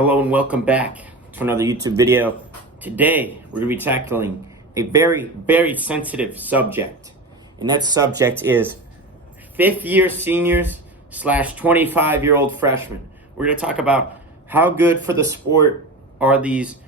Hello and welcome back to another YouTube video. Today we're going to be tackling a very, very sensitive subject. And that subject is fifth year seniors / 25-year-old freshmen. We're going to talk about how good for the sport are these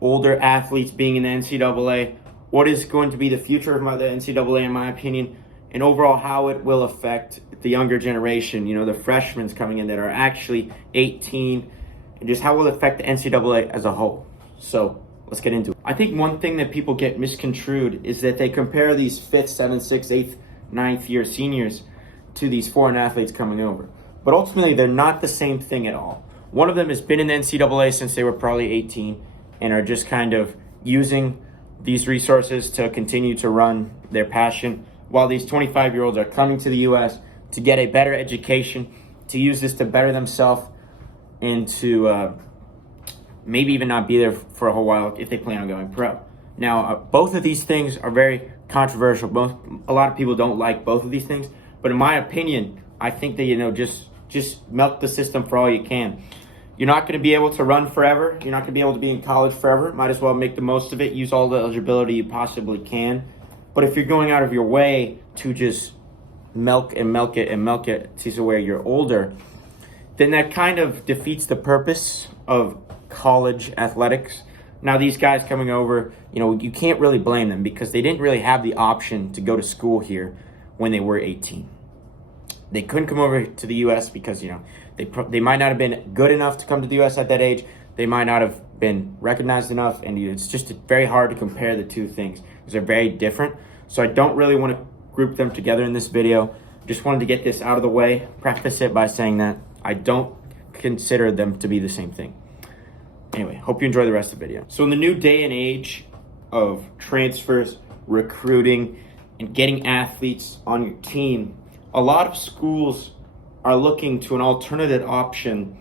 older athletes being in the NCAA, what is going to be the future of the NCAA in my opinion, and overall how it will affect the younger generation, the freshmen coming in that are actually 18, and just how it will affect the NCAA as a whole. So let's get into it. I think one thing that people get misconstrued is that they compare these 5th, 7th, 6th, 8th, 9th year seniors to these foreign athletes coming over. But ultimately, they're not the same thing at all. One of them has been in the NCAA since they were probably 18 and are just kind of using these resources to continue to run their passion, while these 25-year-olds are coming to the U.S. to get a better education, to use this to better themselves, and to maybe even not be there for a whole while if they plan on going pro. Now, both of these things are very controversial. A lot of people don't like both of these things, but in my opinion, I think that just milk the system for all you can. You're not going to be able to run forever. You're not going to be able to be in college forever. Might as well make the most of it. Use all the eligibility you possibly can. But if you're going out of your way to just milk it to where you're older, then that kind of defeats the purpose of college athletics. Now, these guys coming over, you can't really blame them because they didn't really have the option to go to school here when they were 18. They couldn't come over to the U.S. because, they might not have been good enough to come to the U.S. at that age. They might not have been recognized enough, and it's just very hard to compare the two things because they're very different. So I don't really want to group them together in this video. Just wanted to get this out of the way, preface it by saying that I don't consider them to be the same thing. Anyway, hope you enjoy the rest of the video. So in the new day and age of transfers, recruiting, and getting athletes on your team, a lot of schools are looking to an alternative option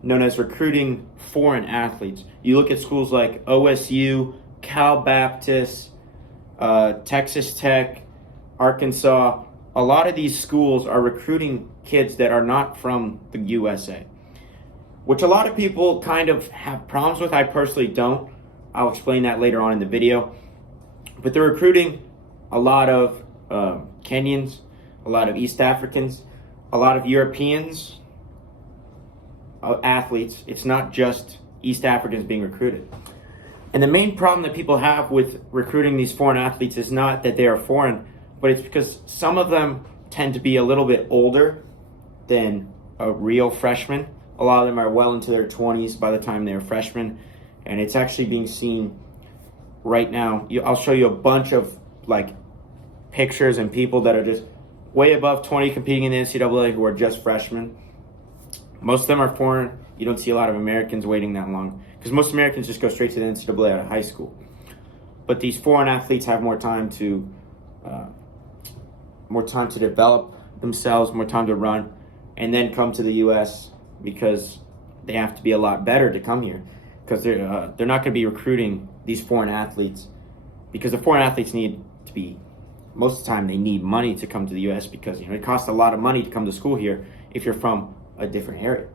known as recruiting foreign athletes. You look at schools like OSU, Cal Baptist, Texas Tech, Arkansas. A lot of these schools are recruiting kids that are not from the USA, which a lot of people kind of have problems with. I personally don't. I'll explain that later on in the video. But they're recruiting a lot of Kenyans, a lot of East Africans, a lot of Europeans athletes. It's not just East Africans being recruited. And the main problem that people have with recruiting these foreign athletes is not that they are foreign, but it's because some of them tend to be a little bit older than a real freshman. A lot of them are well into their 20s by the time they're freshmen. And it's actually being seen right now. I'll show you a bunch of pictures and people that are just way above 20 competing in the NCAA who are just freshmen. Most of them are foreign. You don't see a lot of Americans waiting that long because most Americans just go straight to the NCAA out of high school. But these foreign athletes have more time to develop themselves, more time to run, and then come to the U.S. because they have to be a lot better to come here because they're not going to be recruiting these foreign athletes because the foreign athletes need to be, most of the time they need money to come to the U.S. because it costs a lot of money to come to school here if you're from a different area.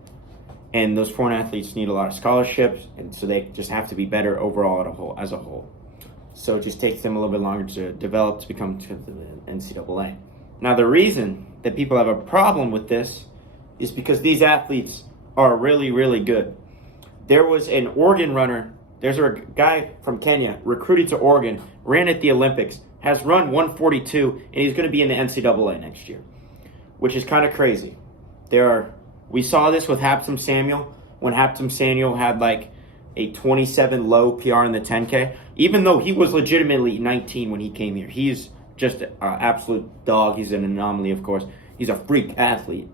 And those foreign athletes need a lot of scholarships, and so they just have to be better overall as a whole. So it just takes them a little bit longer to develop to become to the NCAA. Now, the reason that people have a problem with this is because these athletes are really, really good. There was an Oregon runner. There's a guy from Kenya recruited to Oregon, ran at the Olympics, has run 142, and he's going to be in the NCAA next year, which is kind of crazy. We saw this with Hapsam Samuel when Hapsam Samuel had a 27 low PR in the 10K, even though he was legitimately 19 when he came here. He's just an absolute dog. He's an anomaly, of course. He's a freak athlete.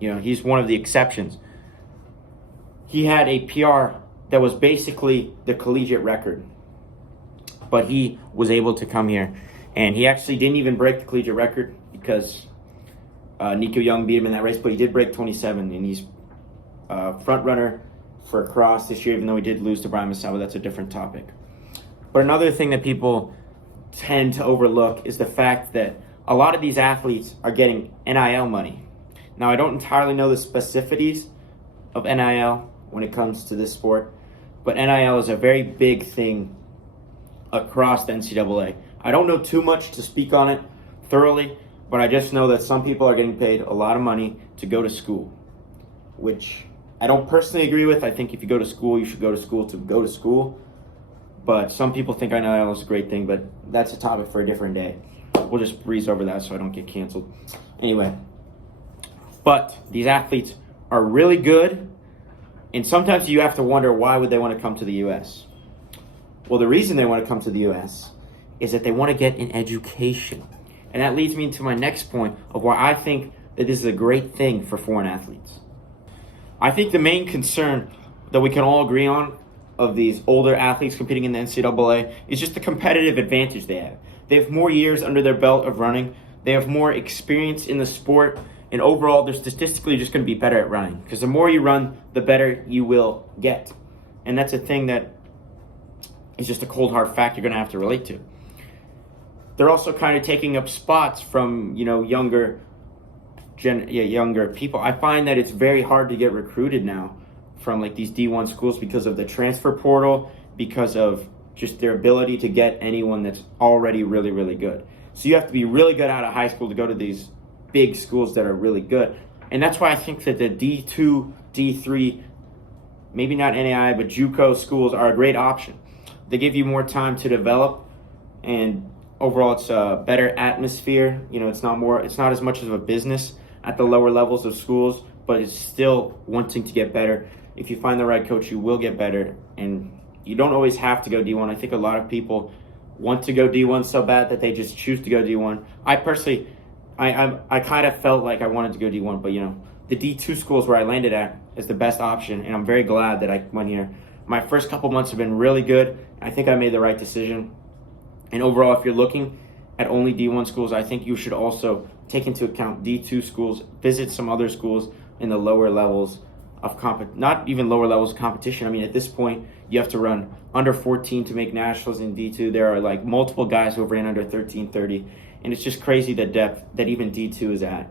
He's one of the exceptions. He had a PR that was basically the collegiate record, but he was able to come here, and he actually didn't even break the collegiate record because Nico Young beat him in that race, but he did break 27, and he's front runner for cross this year, even though he did lose to Brian Massell. That's a different topic. But another thing that people tend to overlook is the fact that a lot of these athletes are getting NIL money. Now, I don't entirely know the specificities of NIL, when it comes to this sport. But NIL is a very big thing across the NCAA. I don't know too much to speak on it thoroughly, but I just know that some people are getting paid a lot of money to go to school, which I don't personally agree with. I think if you go to school, you should go to school to go to school. But some people think NIL is a great thing, but that's a topic for a different day. We'll just breeze over that so I don't get canceled. Anyway, but these athletes are really good, and sometimes you have to wonder, why would they want to come to the U.S.? Well, the reason they want to come to the U.S. is that they want to get an education. And that leads me to my next point of why I think that this is a great thing for foreign athletes. I think the main concern that we can all agree on of these older athletes competing in the NCAA is just the competitive advantage they have. They have more years under their belt of running. They have more experience in the sport. And overall, they're statistically just going to be better at running. Because the more you run, the better you will get. And that's a thing that is just a cold, hard fact you're going to have to relate to. They're also kind of taking up spots from, younger people. I find that it's very hard to get recruited now from like these D1 schools because of the transfer portal, because of just their ability to get anyone that's already really, really good. So you have to be really good out of high school to go to these big schools that are really good. And that's why I think that the D2, D3, maybe not NAI, but JUCO schools are a great option. They give you more time to develop, and overall it's a better atmosphere. It's not as much of a business at the lower levels of schools, but it's still wanting to get better. If you find the right coach, you will get better, and you don't always have to go D1. I think a lot of people want to go D1 so bad that they just choose to go D1. I personally, I kind of felt like I wanted to go D1, but the D2 schools where I landed at is the best option, and I'm very glad that I went here. My first couple months have been really good. I think I made the right decision. And overall, if you're looking at only D1 schools, I think you should also take into account D2 schools, visit some other schools in the lower levels of not even lower levels of competition. I mean, at this point, you have to run under 14 to make nationals in D2. There are like multiple guys who ran under 13:30, and it's just crazy the depth that even D2 is at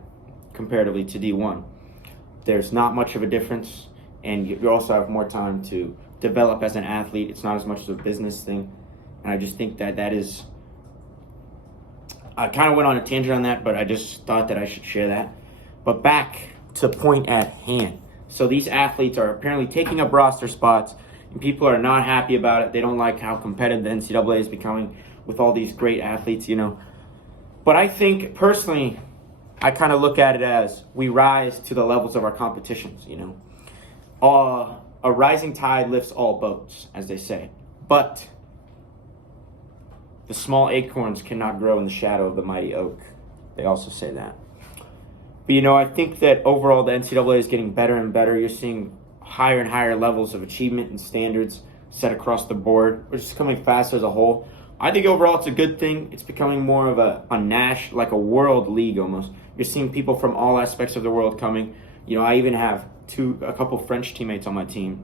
comparatively to D1. There's not much of a difference, and you also have more time to develop as an athlete. It's not as much of a business thing, and I just think that is. I kind of went on a tangent on that, but I just thought that I should share that. But back to point at hand. So these athletes are apparently taking up roster spots, and people are not happy about it. They don't like how competitive the NCAA is becoming with all these great athletes, But I think, personally, I kind of look at it as we rise to the levels of our competitions, A rising tide lifts all boats, as they say. But the small acorns cannot grow in the shadow of the mighty oak. They also say that. But, I think that overall the NCAA is getting better and better. You're seeing higher and higher levels of achievement and standards set across the board, which is coming fast as a whole. I think overall it's a good thing. It's becoming more of a like a world league almost. You're seeing people from all aspects of the world coming. I even have a couple French teammates on my team.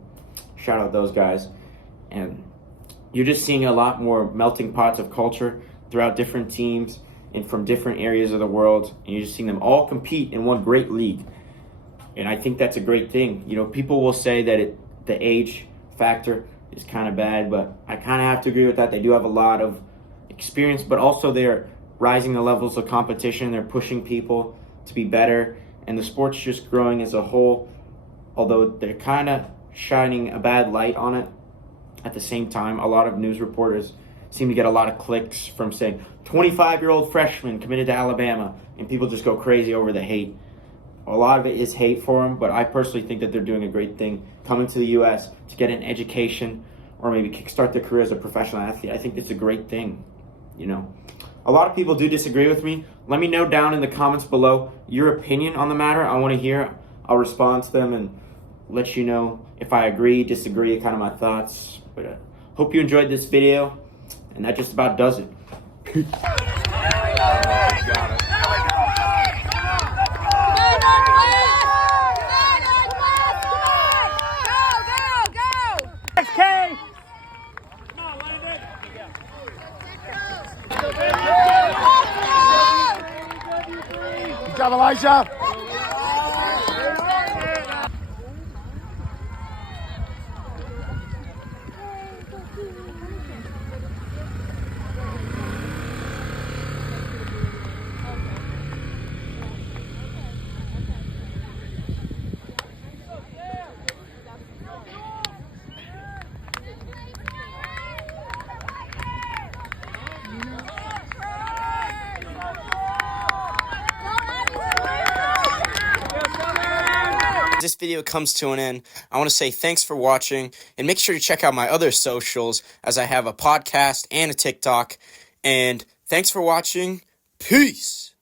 Shout out those guys. And you're just seeing a lot more melting pots of culture throughout different teams and from different areas of the world, and you're just seeing them all compete in one great league. And I think that's a great thing. People will say that the age factor is kind of bad, but I kind of have to agree with that. They do have a lot of experience, but also they're rising the levels of competition. They're pushing people to be better, and the sport's just growing as a whole, although they're kind of shining a bad light on it. At the same time, a lot of news reporters seem to get a lot of clicks from saying 25-year-old freshman committed to Alabama, and people just go crazy over the hate. A lot of it is hate for them, but I personally think that they're doing a great thing coming to the U.S. to get an education or maybe kickstart their career as a professional athlete. I think it's a great thing, A lot of people do disagree with me. Let me know down in the comments below your opinion on the matter. I want to hear. I'll respond to them and let you know if I agree, disagree, kind of my thoughts. But hope you enjoyed this video, and that just about does it. Good job, Elijah. this video comes to an end, I want to say thanks for watching, and make sure to check out my other socials, as I have a podcast and a TikTok. And thanks for watching. Peace.